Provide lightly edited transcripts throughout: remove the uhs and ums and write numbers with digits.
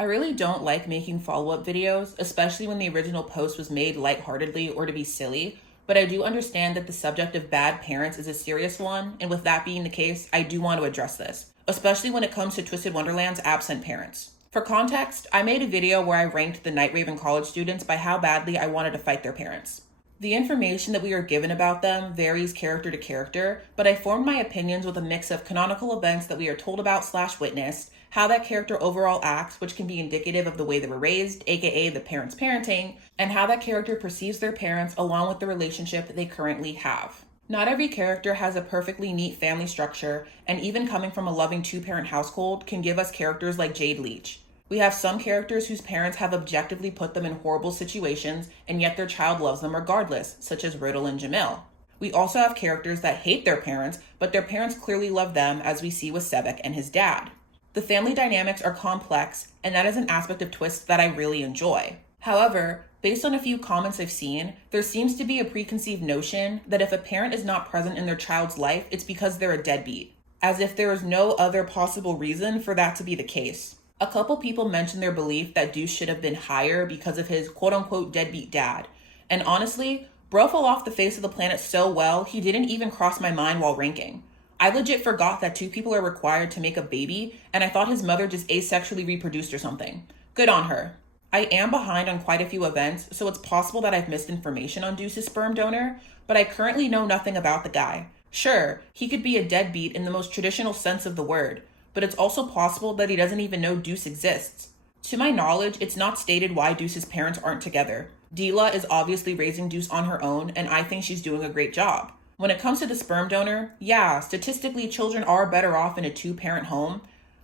I really don't like making follow-up videos, especially when the original post was made lightheartedly or to be silly, but I do understand that the subject of bad parents is a serious one, and with that being the case, I do want to address this, especially when it comes to Twisted Wonderland's absent parents. For context, I made a video where I ranked the Night Raven college students by how badly I wanted to fight their parents. The information that we are given about them varies character to character, but I formed my opinions with a mix of canonical events that we are told about/witnessed, how that character overall acts, which can be indicative of the way they were raised, aka the parents' parenting, and how that character perceives their parents along with the relationship they currently have. Not every character has a perfectly neat family structure, and even coming from a loving two-parent household can give us characters like Jade Leach. We have some characters whose parents have objectively put them in horrible situations, and yet their child loves them regardless, such as Riddle and Jamil. We also have characters that hate their parents, but their parents clearly love them, as we see with Sebek and his dad. The family dynamics are complex, and that is an aspect of Twist that I really enjoy. However, based on a few comments I've seen, there seems to be a preconceived notion that if a parent is not present in their child's life, it's because they're a deadbeat, as if there is no other possible reason for that to be the case. A couple people mentioned their belief that Deuce should have been higher because of his quote-unquote deadbeat dad. And honestly, bro fell off the face of the planet so well, he didn't even cross my mind while ranking. I legit forgot that two people are required to make a baby, and I thought his mother just asexually reproduced or something. Good on her. I am behind on quite a few events, so it's possible that I've missed information on Deuce's sperm donor, but I currently know nothing about the guy. Sure, he could be a deadbeat in the most traditional sense of the word, but it's also possible that he doesn't even know Deuce exists. To my knowledge, it's not stated why Deuce's parents aren't together. Dila is obviously raising Deuce on her own, and I think she's doing a great job. When it comes to the sperm donor, yeah, statistically children are better off in a two-parent home,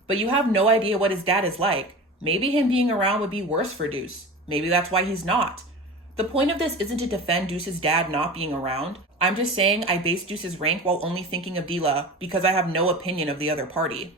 but you have no idea what his dad is like. Maybe him being around would be worse for Deuce. Maybe that's why he's not. The point of this isn't to defend Deuce's dad not being around. I'm just saying I base Deuce's rank while only thinking of Dila because I have no opinion of the other party.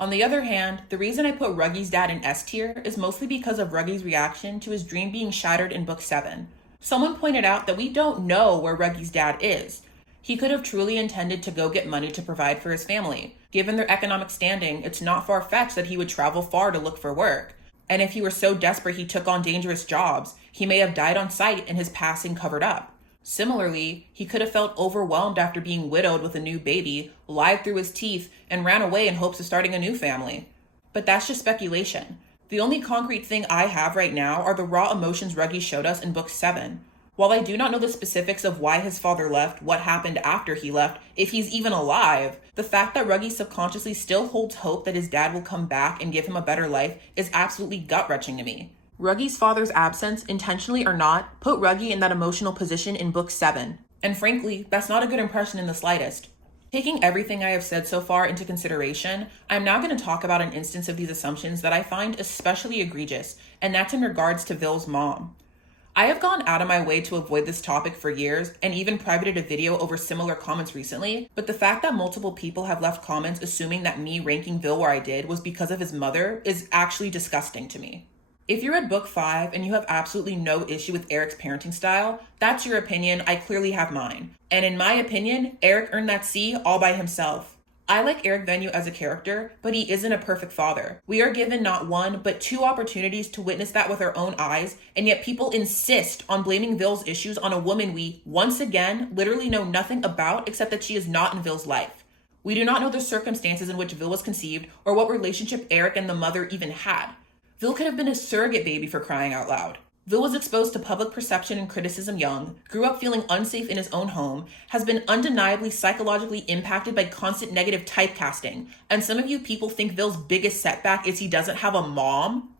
On the other hand, the reason I put Ruggy's dad in S tier is mostly because of Ruggy's reaction to his dream being shattered in book 7. Someone pointed out that we don't know where Ruggy's dad is. He could have truly intended to go get money to provide for his family. Given their economic standing, it's not far-fetched that he would travel far to look for work. And if he were so desperate he took on dangerous jobs, he may have died on sight and his passing covered up. Similarly, he could have felt overwhelmed after being widowed with a new baby, lied through his teeth, and ran away in hopes of starting a new family. But that's just speculation. The only concrete thing I have right now are the raw emotions Ruggy showed us in book 7. While I do not know the specifics of why his father left, what happened after he left, if he's even alive, the fact that Ruggy subconsciously still holds hope that his dad will come back and give him a better life is absolutely gut-wrenching to me. Ruggy's father's absence, intentionally or not, put Ruggy in that emotional position in book 7. And frankly, that's not a good impression in the slightest. Taking everything I have said so far into consideration, I'm now going to talk about an instance of these assumptions that I find especially egregious, and that's in regards to Vil's mom. I have gone out of my way to avoid this topic for years and even privated a video over similar comments recently, but the fact that multiple people have left comments assuming that me ranking Vil where I did was because of his mother is actually disgusting to me. If you're at book 5 and you have absolutely no issue with Eric's parenting style, that's your opinion, I clearly have mine. And in my opinion, Eric earned that C all by himself. I like Eric Venue as a character, but he isn't a perfect father. We are given not one, but 2 opportunities to witness that with our own eyes, and yet people insist on blaming Vil's issues on a woman we, once again, literally know nothing about except that she is not in Vil's life. We do not know the circumstances in which Vil was conceived or what relationship Eric and the mother even had. Vil could have been a surrogate baby for crying out loud. Vil was exposed to public perception and criticism young, grew up feeling unsafe in his own home, has been undeniably psychologically impacted by constant negative typecasting, and some of you people think Vil's biggest setback is he doesn't have a mom?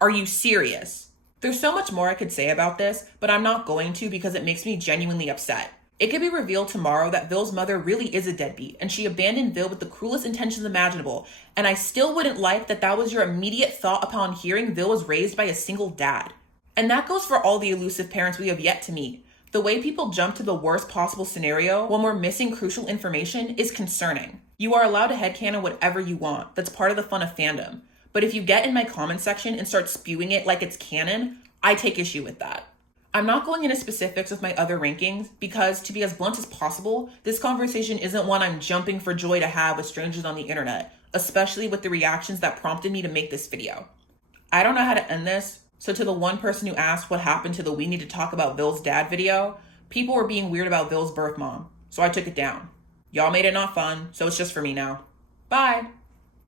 Are you serious? There's so much more I could say about this, but I'm not going to because it makes me genuinely upset. It could be revealed tomorrow that Vil's mother really is a deadbeat, and she abandoned Vil with the cruelest intentions imaginable, and I still wouldn't like that that was your immediate thought upon hearing Vil was raised by a single dad. And that goes for all the elusive parents we have yet to meet. The way people jump to the worst possible scenario when we're missing crucial information is concerning. You are allowed to headcanon whatever you want. That's part of the fun of fandom. But if you get in my comment section and start spewing it like it's canon, I take issue with that. I'm not going into specifics with my other rankings because, to be as blunt as possible, this conversation isn't one I'm jumping for joy to have with strangers on the internet, especially with the reactions that prompted me to make this video. I don't know how to end this, so to the one person who asked what happened to the "We Need to Talk About Vill's Dad" video, people were being weird about Vill's birth mom, so I took it down. Y'all made it not fun, so it's just for me now. Bye!